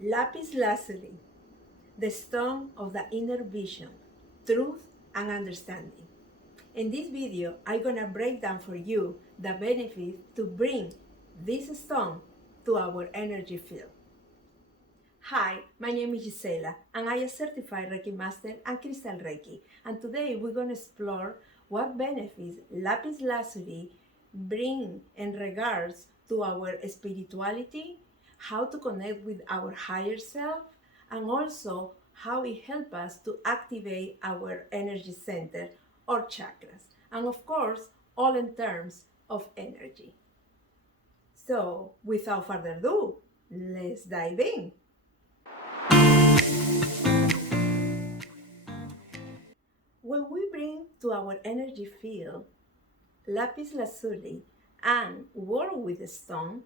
Lapis Lazuli, the stone of the inner vision, truth, and understanding. In this video, I'm gonna break down for you the benefits to bring this stone to our energy field. Hi, my name is Gisela, and I am a certified Reiki Master and Crystal Reiki. And today we're gonna explore what benefits Lapis Lazuli bring in regards to our spirituality, how to connect with our higher self, and also how it helps us to activate our energy center or chakras. And of course, all in terms of energy. So, without further ado, let's dive in. When we bring to our energy field lapis lazuli and work with the stone,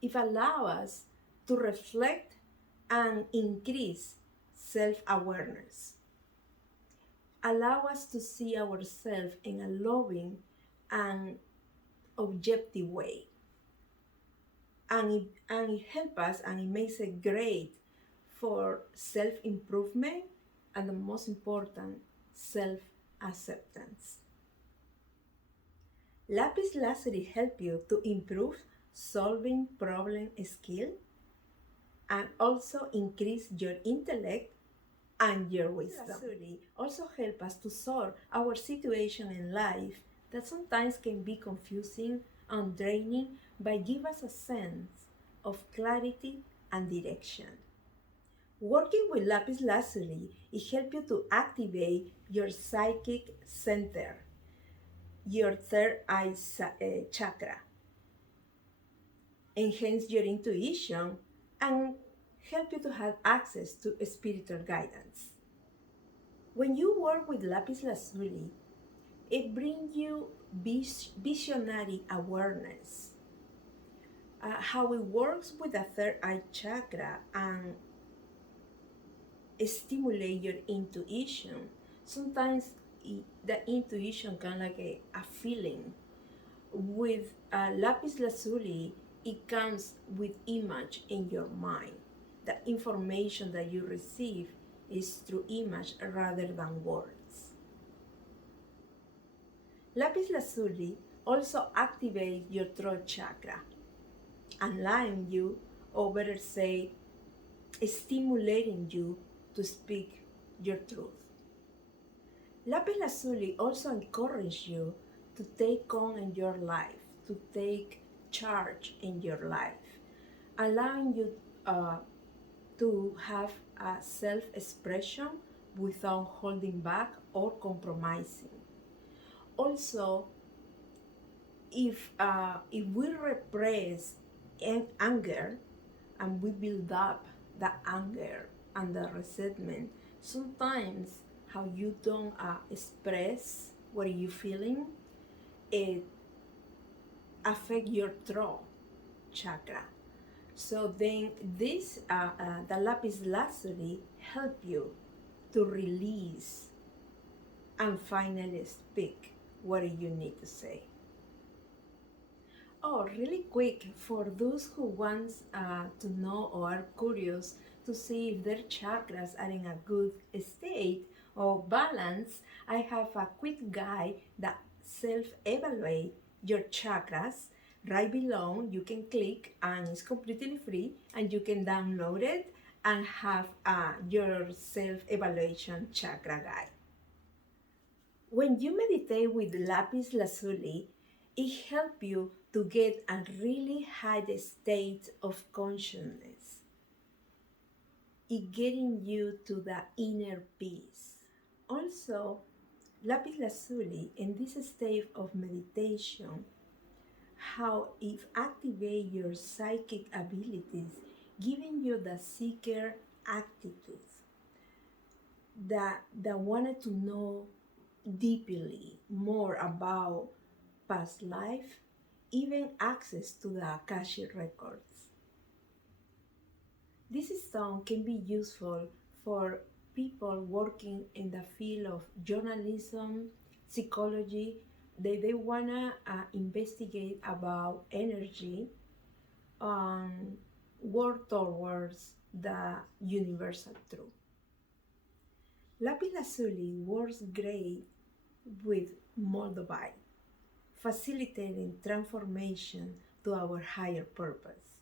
it allows us to reflect and increase self-awareness. Allow us to see ourselves in a loving and objective way. And it helps us and it makes it great for self-improvement and the most important, self-acceptance. Lapis lazuli help you to improve solving problem skill and also increase your intellect and your wisdom. Lazuli also help us to solve our situation in life that sometimes can be confusing and draining, but give us a sense of clarity and direction. Working with lapis lazuli, it helps you to activate your psychic center, your third eye chakra, enhance your intuition, and help you to have access to spiritual guidance. When you work with lapis lazuli, it brings you visionary awareness. How it works with the third eye chakra and stimulate your intuition. Sometimes the intuition kind of like a feeling. With lapis lazuli, it comes with image in your mind. The information that you receive is through image rather than words. Lapis lazuli also activates your throat chakra, allowing you, or better say, stimulating you to speak your truth. Lapis lazuli also encourages you to take on in your life, to take charge in your life, allowing you to have a self-expression without holding back or compromising. Also, if we repress anger and we build up the anger and the resentment, sometimes how you don't express what you feeling, it affect your throat chakra. So then this the lapis lazuli help you to release and finally speak what you need to say. Oh, really quick, for those who want to know or are curious to see if their chakras are in a good state or balance, I have a quick guide that self-evaluate your chakras. Right below, you can click and it's completely free and you can download it and have your self-evaluation chakra guide. When you meditate with lapis lazuli, it helps you to get a really high state of consciousness. It getting you to the inner peace. Also, lapis lazuli in this state of meditation, how it activates your psychic abilities, giving you the seeker attitude, that wanted to know deeply more about past life, even access to the Akashic records. This stone can be useful for people working in the field of journalism, psychology. They wanna investigate about energy, work towards the universal truth. Lapis Lazuli works great with moldavite, facilitating transformation to our higher purpose.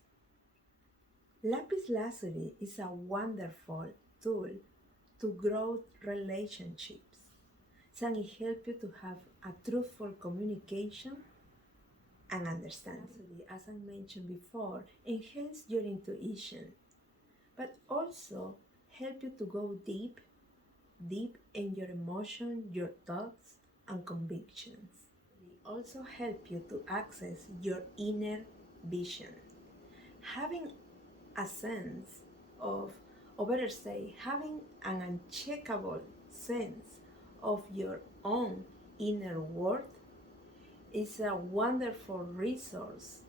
Lapis Lazuli is a wonderful tool to grow relationships, and it helps you to have a truthful communication and understanding. As I mentioned before, enhance your intuition, but also help you to go deep in your emotions, your thoughts, and convictions. They also help you to access your inner vision. Having a sense of, or better say, having an uncheckable sense of your own inner worth is a wonderful resource,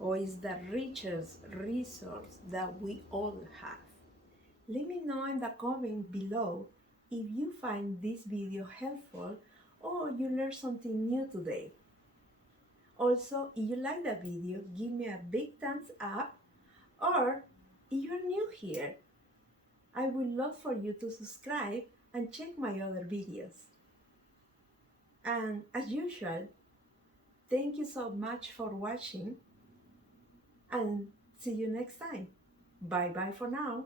or is the richest resource that we all have. Let me know in the comment below if you find this video helpful or you learned something new today. Also, if you like the video, give me a big thumbs up, or if you're new here, I would love for you to subscribe and check my other videos. And as usual, thank you so much for watching, and see you next time. Bye bye for now.